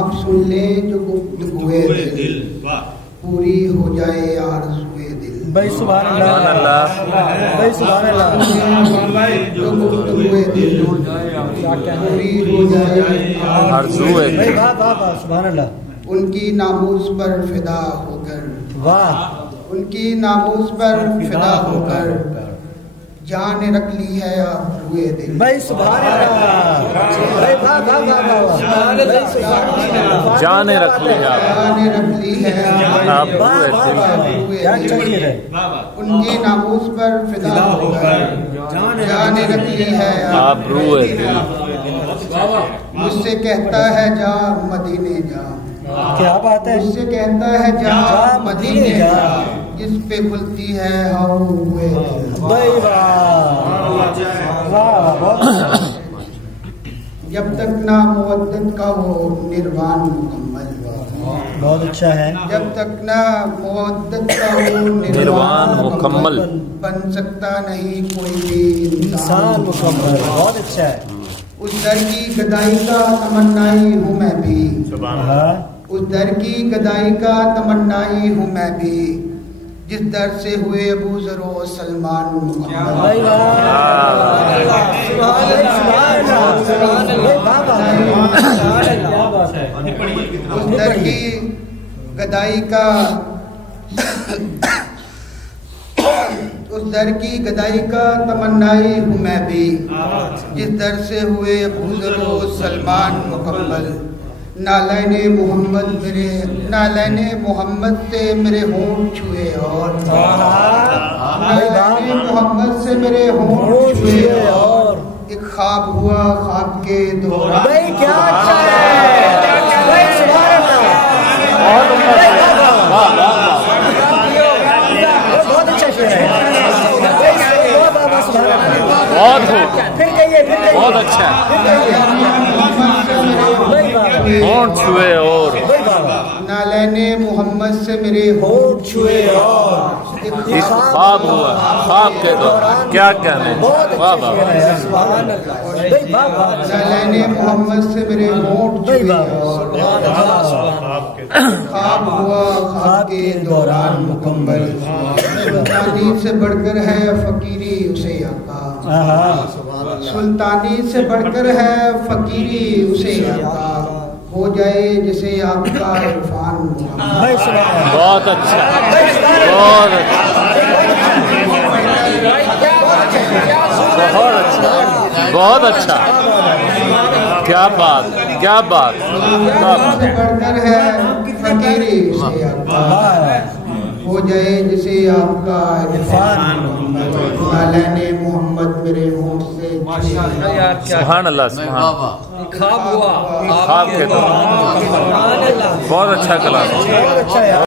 आप सुन लें जो गुफ्तगूए दिल, पूरी हो जाए आरज़ूए दिल। भाई सुभान अल्लाह, भाई सुभान अल्लाह। जो गुफ्तगूए दिल पूरी हो जाए आरज़ूए दिल। भाई वाह वाह वाह, सुभान अल्लाह। उनकी नामूस पर फिदा होकर, वाह, उनकी नामूस पर फिदा होकर जान रख ली है आबरूए दिल। भाई सुभान अल्लाह, भाई वाह वाह वाह वाह, जान रख ली है, जान रख ली है क्या चाहिए है। उनकी नामूस पर फिदा होकर जान रख ली है आबरूए दिल। मुझसे कहता है जा मदीने जा, क्या बात है। मुझसे कहता है जा मदीने जा, जिस पे खुलती है हुए भाई वाह वाह। जब तक ना मुवद्दत का वो निर्वाण मुकम्मल, बहुत अच्छा है। जब तक ना मुवद्दत का वो निर्वाण मुकम्मल बन सकता नहीं कोई भी इंसान मुकम्मल। बहुत अच्छा है। उस दर की गदाई का तमन्नाई हूँ मैं भी, उस दर की गदाई का तमन्नाई हूँ मैं भी, जिस दर से हुए अबू ज़र व सलमान मुकम्मल। उस दर की गदाई का उस दर की गदाई का तमन्नाई हूँ मैं भी, जिस दर से हुए अबू ज़र व सलमान मुकम्मल। नालैने मोहम्मद मेरे, नालैने मोहम्मद से मेरे होंठ छुए और, नालैने मोहम्मद से मेरे होंठ छुए और, एक ख्वाब हुआ ख्वाब के दौरान। भाई क्या अच्छा है, भाई सुभान अल्लाह, बहुत अच्छा शेर है। फिर कहिए, बहुत अच्छा होंठ छुए और, नालैने मोहम्मद से मेरे होंठ छुए और, एक ख्वाब हुआ ख्वाब के दौरान। क्या कहने, वाह वाह। नालैने मोहम्मद से मेरे होंठ छुए और, ख्वाब हुआ ख्वाब के दौरान मुकम्मल। सुल्तानी से बढ़कर है फकीरी उसे आका, सुल्तानी से बढ़कर है फकीरी उसे आका, हो जाए जिसे आपका इरफान। बहुत अच्छा, बहुत अच्छा, बहुत अच्छा, बहुत अच्छा। क्या बात, क्या बात, क्या बात। बढ़कर है फकीरी उसे आका, हो जाए जिसे आपका इरफान। नालैने मोहम्मद मेरे होंठ से, सुभान अल्लाह, सुभान। ख्वाब हुआ ख्वाब के दौरान, बहुत अच्छा कलाम।